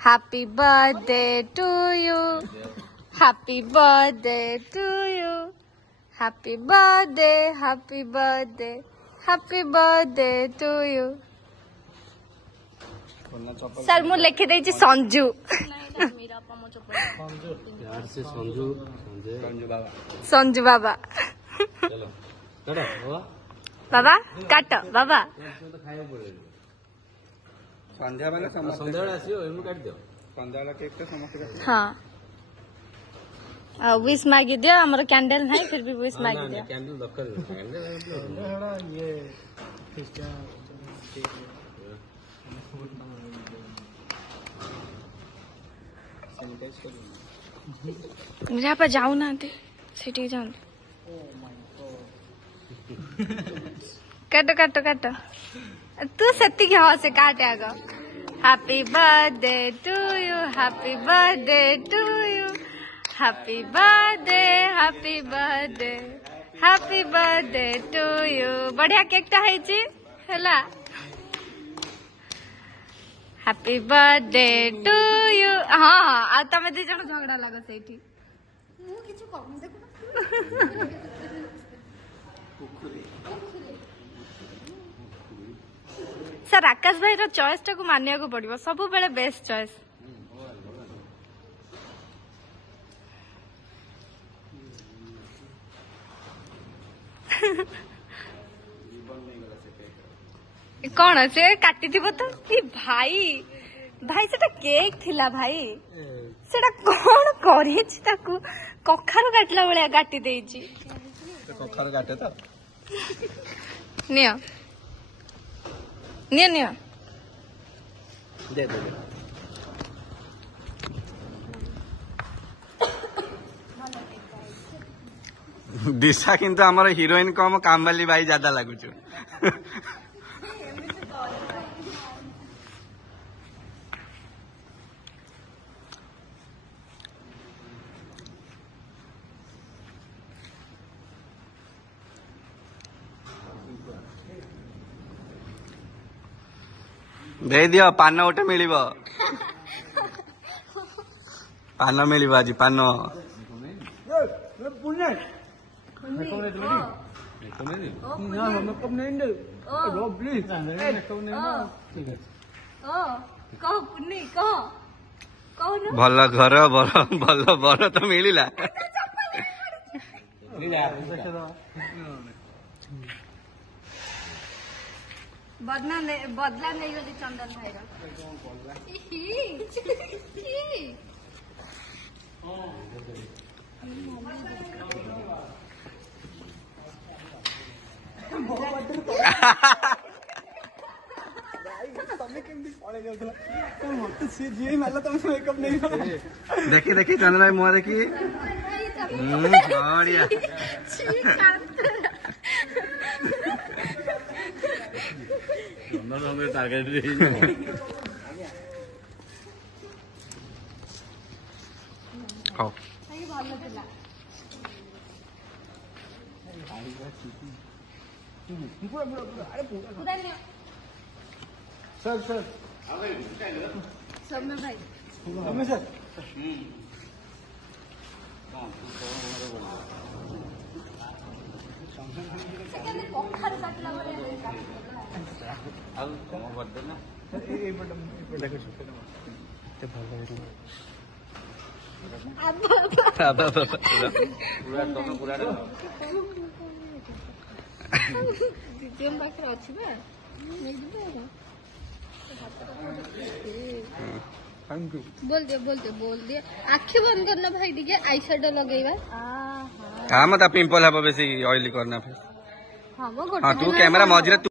Happy birthday to you. Happy birthday to you. Happy birthday, happy birthday, happy birthday to you. Sir मु लिखी देछि संजू। यार से संजू बाबा। संजू बाबा। चलो बाबा काट बाबा। संध्या वाला संध्या वाला आसियो एमु काट दियो। संध्या वाला केक तो समस्त हाँ विश मागी दियो हमर कैंडल नहीं फिर भी विश मागी दियो। कैंडल दरकार कैंडल ये जहाँ पर जाऊ ना सेठी जाऊ काटो काटो काटो तू सत्ती हाँ से काटे आग happy birthday to you happy birthday to you happy birthday happy birthday happy birthday to you बढ़िया केकटा है हला हैप्पी बर्थडे टू यू हाँ आ तमे दी जण झगड़ा लागो सेठी मु किछु कम देखो सर आकाश भाई रो चॉइस टाको मानिया को पड़िबो सब बेले बेस्ट चॉइस कौन से काटी थी तो भाई भाई सेटा केक थिला भाई सेटा कौन करी ताकू कखार काटला बेले काटी देइची कखार काटे तो निया निया निया दे दे दिशा किंतु हमर हीरोइन कम कामवाली भाई ज्यादा लागुछ दे दियो पान गोटे मिल पान मिल आज पान भल घर भल बर तो मिलला बदला नहीं गली चंदन भाई देखी देखी चंदन भाई मुह देखी बढ़िया टार्गेट सर सर सब में भाई सर बोल दिया आखि बंद करना भाई टिके आई शेडो लगेगा हाँ मत पिंपल हम बेसी ऑयली करना फिर हाँ तू कैमरा मझे